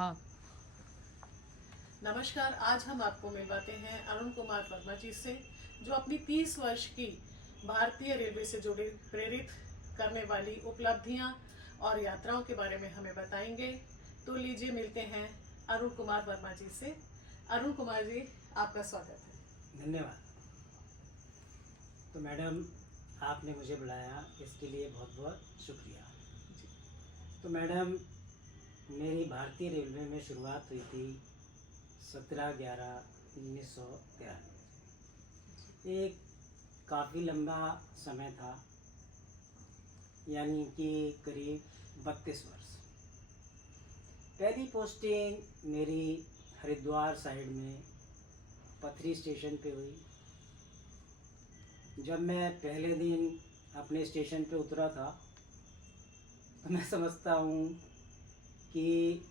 हाँ। नमस्कार। आज हम आपको मिलवाते हैं अरुण कुमार वर्मा जी से, जो अपनी 30 वर्ष की भारतीय रेलवे से जुड़ी प्रेरित करने वाली उपलब्धियां और यात्राओं के बारे में हमें बताएंगे। तो लीजिए मिलते हैं अरुण कुमार वर्मा जी से। अरुण कुमार जी, आपका स्वागत है। धन्यवाद। तो मैडम, आपने मुझे बुलाया, इसके लिए बहुत बहुत शुक्रिया। तो मैडम, मेरी भारतीय रेलवे में शुरुआत हुई थी 17/11/1993। एक काफ़ी लंबा समय था, यानी कि करीब 32 वर्ष। पहली पोस्टिंग मेरी हरिद्वार साइड में पथरी स्टेशन पे हुई। जब मैं पहले दिन अपने स्टेशन पे उतरा था, तो मैं समझता हूँ कि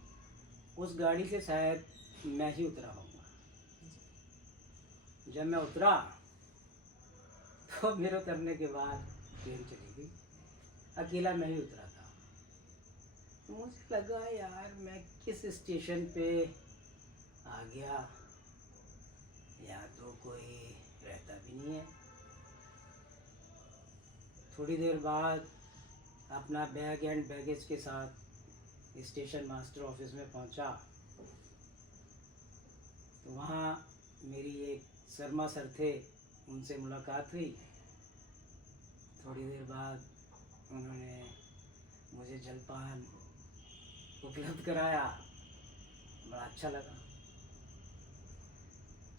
उस गाड़ी से शायद मैं ही उतरा होऊंगा। जब मैं उतरा तो मेरे उतरने के बाद ट्रेन चली गई, अकेला मैं ही उतरा था। तो मुझे लगा, यार मैं किस स्टेशन पे आ गया, यहाँ तो कोई रहता भी नहीं है। थोड़ी देर बाद अपना बैग एंड बैगेज के साथ स्टेशन मास्टर ऑफिस में पहुंचा, तो वहाँ मेरी एक शर्मा सर थे, उनसे मुलाकात हुई। थोड़ी देर बाद उन्होंने मुझे जलपान उपलब्ध कराया, बड़ा अच्छा लगा।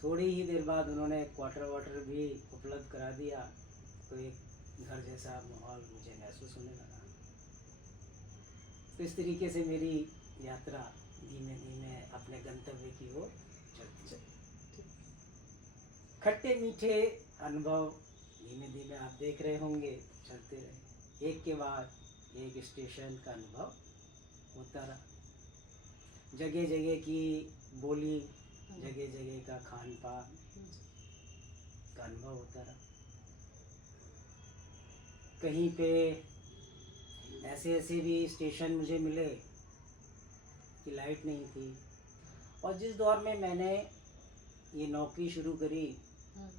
थोड़ी ही देर बाद उन्होंने क्वार्टर वाटर भी उपलब्ध करा दिया, तो एक घर जैसा माहौल मुझे महसूस होने लगा। तो इस तरीके से मेरी यात्रा धीमे धीमे अपने गंतव्य की ओर चलती है। खट्टे मीठे अनुभव धीमे धीमे आप देख रहे होंगे चलते रहे, एक के बाद एक स्टेशन का अनुभव होता रहा। जगह जगह की बोली, जगह जगह का खान पान का अनुभव होता रहा। कहीं पे ऐसे ऐसे भी स्टेशन मुझे मिले कि लाइट नहीं थी। और जिस दौर में मैंने ये नौकरी शुरू करी,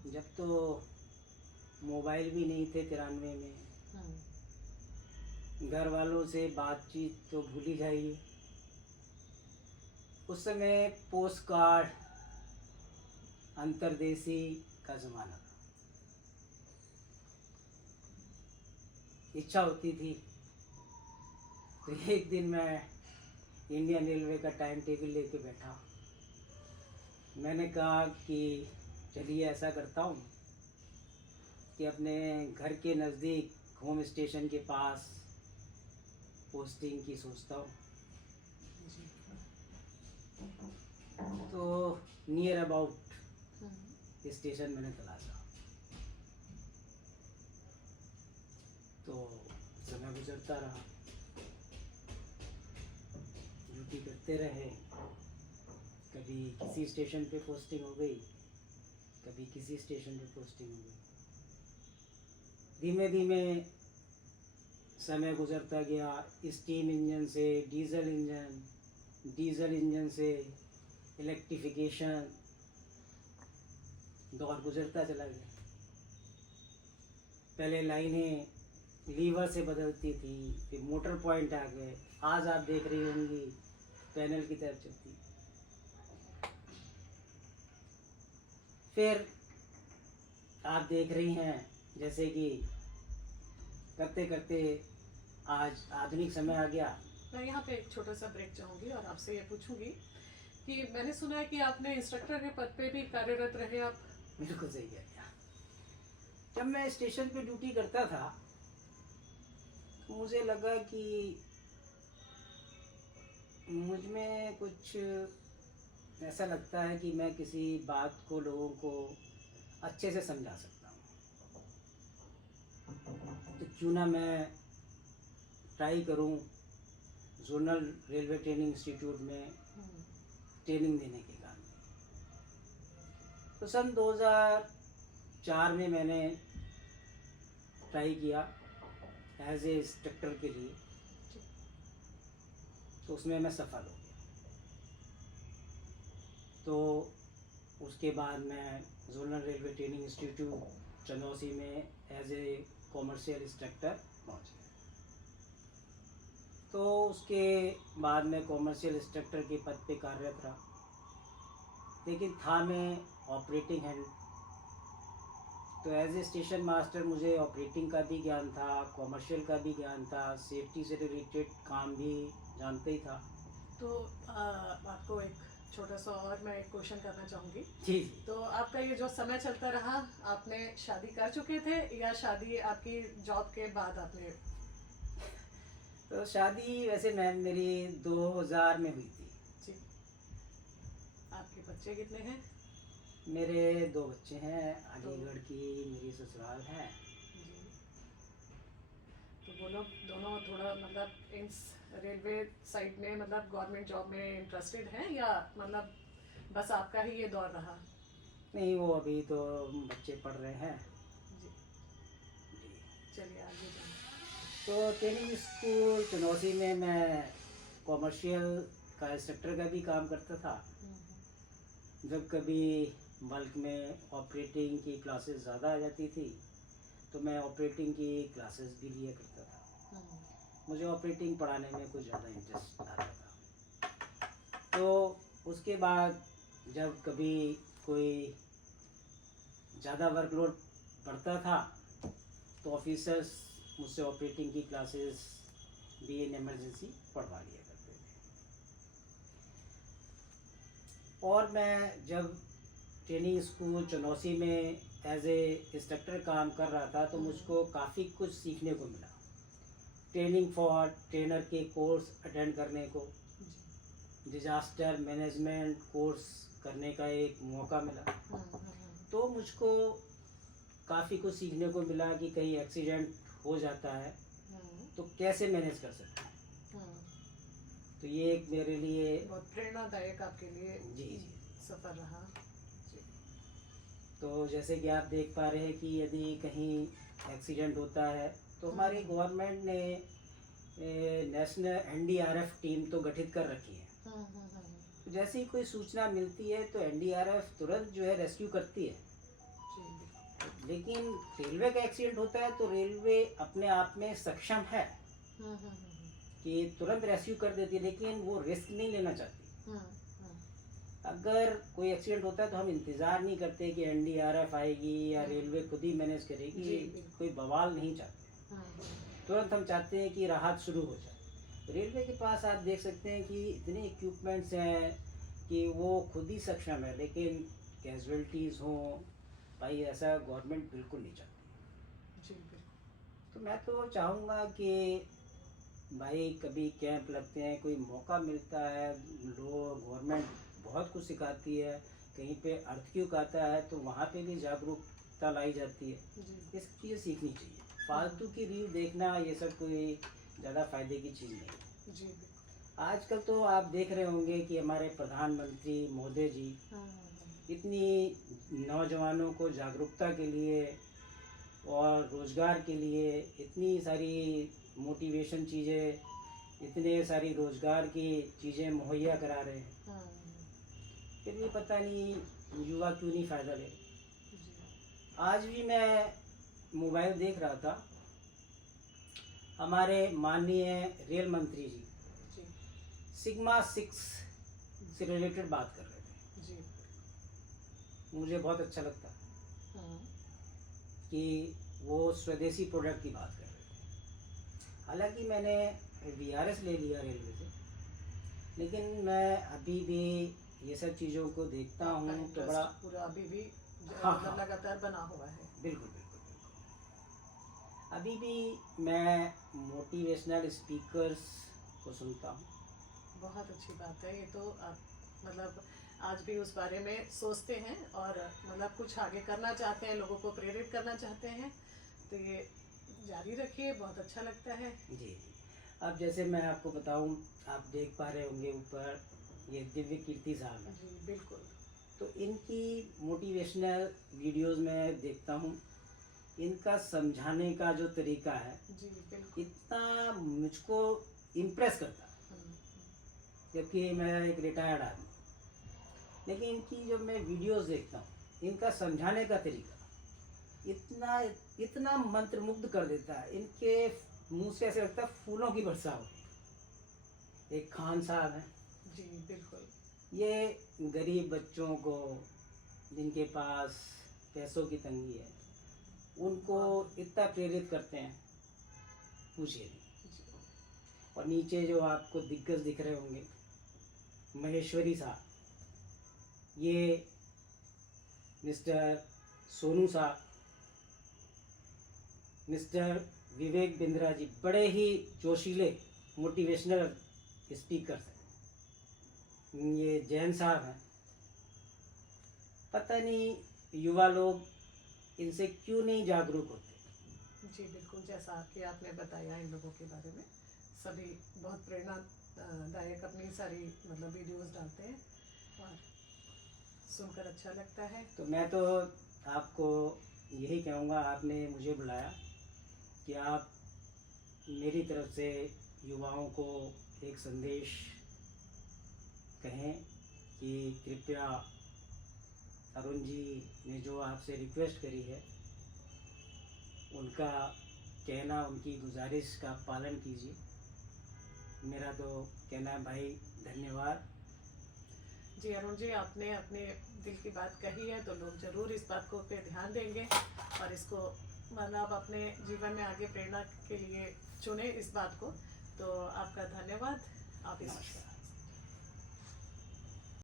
जब तो मोबाइल भी नहीं थे 93 में, घर वालों से बातचीत तो भूल ही जाइए। उस समय पोस्ट कार्ड, अंतर्देशी का ज़माना था। इच्छा होती थी तो एक दिन मैं इंडियन रेलवे का टाइम टेबल लेके बैठा। मैंने कहा कि चलिए ऐसा करता हूँ कि अपने घर के नज़दीक होम स्टेशन के पास पोस्टिंग की सोचता हूँ। तो नियर अबाउट स्टेशन मैंने तलाशा। तो समय गुजरता रहा, ड्यूटी करते रहे। कभी किसी स्टेशन पे पोस्टिंग हो गई, कभी किसी स्टेशन पे पोस्टिंग हो गई। धीमे धीमे समय गुजरता गया। स्टीम इंजन से डीजल इंजन, डीजल इंजन से इलेक्ट्रिफिकेशन, दौर गुजरता चला गया। पहले लाइनें लीवर से बदलती थी, फिर मोटर पॉइंट आ गए। आज आप देख रही होंगी पैनल की तरफ चलती। फिर आप देख रही हैं जैसे कि करते करते आज आधुनिक समय आ गया। मैं यहाँ पे एक छोटा सा ब्रेक चाहूंगी और आपसे ये पूछूंगी कि मैंने सुना है कि आपने इंस्ट्रक्टर के पद पे भी कार्यरत रहे आप। बिल्कुल सही कह दिया। जब मैं स्टेशन पे ड्यूटी करता था, तो मुझे लगा कि मुझ में कुछ ऐसा लगता है कि मैं किसी बात को लोगों को अच्छे से समझा सकता हूँ। तो क्यों ना मैं ट्राई करूँ जोनल रेलवे ट्रेनिंग इंस्टीट्यूट में ट्रेनिंग देने के काम में। तो सन 2004 में मैंने ट्राई किया एज ए इंस्ट्रक्टर के लिए। तो उसमें मैं सफल हो गया। तो उसके बाद मैं zonal railway training institute Chandausi में एज ए कॉमर्शियल इंस्ट्रक्टर पहुँच गया। तो उसके बाद मैं कॉमर्शियल इंस्ट्रक्टर के पद पे कार्यरत रहा, लेकिन था मैं ऑपरेटिंग हैंड। तो एज ए स्टेशन मास्टर मुझे ऑपरेटिंग का भी ज्ञान था, कॉमर्शियल का भी ज्ञान था, सेफ्टी से रिलेटेड काम भी जानते ही था। तो आपको एक छोटा सा और मैं एक क्वेश्चन करना चाहूँगी। जी जी। तो आपका ये जो समय चलता रहा, आपने शादी कर चुके थे या शादी आपकी जॉब के बाद आपने? तो शादी वैसे मैम मेरी 2000 में हुई थी। जी। आपके बच्चे कितने हैं? मेरे 2 बच्चे हैं, अलीगढ़ की मेरी ससुराल है। जी। तो वो लोग दोनों थोड़ा मतलब इन रेलवे साइड में मतलब गवर्नमेंट जॉब में इंटरेस्टेड हैं या मतलब बस आपका ही ये दौर रहा? नहीं, वो अभी तो बच्चे पढ़ रहे हैं। जी। जी। चलिए आगे जाएं। तो ट्रेनिंग स्कूल चनौसी में मैं कॉमर्शियल का इंस्ट्रक्टर का भी काम करता था। जब कभी बल्क में ऑपरेटिंग की क्लासेस ज़्यादा आ जाती थी तो मैं ऑपरेटिंग की क्लासेस भी लिया करता था। मुझे ऑपरेटिंग पढ़ाने में कुछ ज़्यादा इंटरेस्ट आता था। तो उसके बाद जब कभी कोई ज़्यादा वर्कलोड पड़ता था तो ऑफिसर्स मुझसे ऑपरेटिंग की क्लासेस भी इन इमरजेंसी पढ़वा लिया करते थे। और मैं जब ट्रेनिंग स्कूल चनौसी में एज ए इंस्ट्रक्टर काम कर रहा था तो मुझको काफ़ी कुछ सीखने को मिला। ट्रेनिंग फॉर ट्रेनर के कोर्स अटेंड करने को, डिजास्टर मैनेजमेंट कोर्स करने का एक मौका मिला। तो मुझको काफ़ी कुछ सीखने को मिला कि कहीं एक्सीडेंट हो जाता है तो कैसे मैनेज कर सकते हैं। तो ये एक मेरे लिए बहुत प्रेरणादायक आपके लिए जी जी सफ़र रहा। जी। तो जैसे कि आप देख पा रहे हैं कि यदि कहीं एक्सीडेंट होता है तो हमारी गवर्नमेंट ने नेशनल एनडीआरएफ टीम तो गठित कर रखी है। तो जैसे ही कोई सूचना मिलती है तो एनडीआरएफ तुरंत जो है रेस्क्यू करती है। जी। लेकिन रेलवे का एक्सीडेंट होता है तो रेलवे अपने आप में सक्षम है कि तुरंत रेस्क्यू कर देती है, लेकिन वो रिस्क नहीं लेना चाहती। अगर कोई एक्सीडेंट होता है तो हम इंतज़ार नहीं करते कि एनडीआरएफ आएगी या रेलवे खुद ही मैनेज करेगी, कोई बवाल नहीं चाहते। तुरंत हम चाहते हैं कि राहत शुरू हो जाए। रेलवे के पास आप देख सकते हैं कि इतने इक्विपमेंट्स हैं कि वो खुद ही सक्षम है, लेकिन कैजुअलिटीज़ हों भाई ऐसा गवर्नमेंट बिल्कुल नहीं चाहती। जी बिल्कुल। तो मैं तो चाहूँगा कि भाई कभी कैंप लगते हैं, कोई मौका मिलता है, लोग गवर्नमेंट बहुत कुछ सिखाती है, कहीं पे अर्थक्वेक आता है तो वहाँ पे भी जागरूकता लाई जाती है। ये सब चीज़ें सीखनी चाहिए। फालतू की रील देखना ये सब कोई ज़्यादा फायदे की चीज़ नहीं है। जी। आजकल तो आप देख रहे होंगे कि हमारे प्रधानमंत्री मोदी जी इतनी नौजवानों को जागरूकता के लिए और रोज़गार के लिए इतनी सारी मोटिवेशन चीज़ें, इतने सारी रोज़गार की चीज़ें मुहैया करा रहे हैं। फिर भी पता नहीं युवा क्यों नहीं फ़ायदा ले। आज भी मैं मोबाइल देख रहा था, हमारे माननीय रेल मंत्री जी सिग्मा 6 से रिलेटेड बात कर रहे थे। जी। मुझे बहुत अच्छा लगता कि वो स्वदेशी प्रोडक्ट की बात कर रहे थे। हालांकि मैंने वीआरएस ले लिया रेलवे से, लेकिन मैं अभी भी ये सब चीज़ों को देखता हूँ तो बड़ा पूरा अभी भी हाँ लगातार बना हुआ है। बिल्कुल बिल्कुल बिल्कुल। अभी भी मैं मोटिवेशनल स्पीकर्स को सुनता हूँ। बहुत अच्छी बात है। ये तो आप मतलब आज भी उस बारे में सोचते हैं और मतलब कुछ आगे करना चाहते हैं, लोगों को प्रेरित करना चाहते हैं, तो ये जारी रखिए, बहुत अच्छा लगता है। जी जी। अब जैसे मैं आपको बताऊं, आप देख पा रहे होंगे ऊपर ये दिव्य कीर्ति साहब है। जी बिल्कुल। तो इनकी मोटिवेशनल वीडियोस में देखता हूँ, इनका समझाने का जो तरीका है जी बिल्कुल। इतना मुझको इम्प्रेस करता है। जबकि मैं एक रिटायर्ड आदमी, लेकिन इनकी जो मैं वीडियोस देखता हूँ, इनका समझाने का तरीका इतना इतना मंत्रमुग्ध कर देता है। इनके मुंह से ऐसे लगता है फूलों की वर्षा हो। एक खान साहब हैं, जी बिल्कुल। ये गरीब बच्चों को जिनके पास पैसों की तंगी है, उनको इतना प्रेरित करते हैं, पूछिए नहीं। जी, और नीचे जो आपको दिग्गज दिख रहे होंगे, महेश्वरी साहब, ये मिस्टर सोनू साहब, मिस्टर विवेक बिंद्रा जी, बड़े ही जोशीले मोटिवेशनल स्पीकर हैं। ये जैन साहब हैं। पता नहीं युवा लोग इनसे क्यों नहीं जागरूक होते। जी बिल्कुल, जैसा कि आपने बताया इन लोगों के बारे में, सभी बहुत प्रेरणादायक अपनी सारी मतलब वीडियोस डालते हैं और सुनकर अच्छा लगता है। तो मैं तो आपको यही कहूँगा, आपने मुझे बुलाया कि आप मेरी तरफ से युवाओं को एक संदेश कहें कि कृपया अरुण जी ने जो आपसे रिक्वेस्ट करी है, उनका कहना, उनकी गुजारिश का पालन कीजिए। मेरा तो कहना है भाई, धन्यवाद। जी अरुण जी, आपने अपने दिल की बात कही है तो लोग जरूर इस बात को पे ध्यान देंगे और इसको मतलब अपने जीवन में आगे प्रेरणा के लिए चुने इस बात को। तो आपका धन्यवाद। आप इस नमस्कार।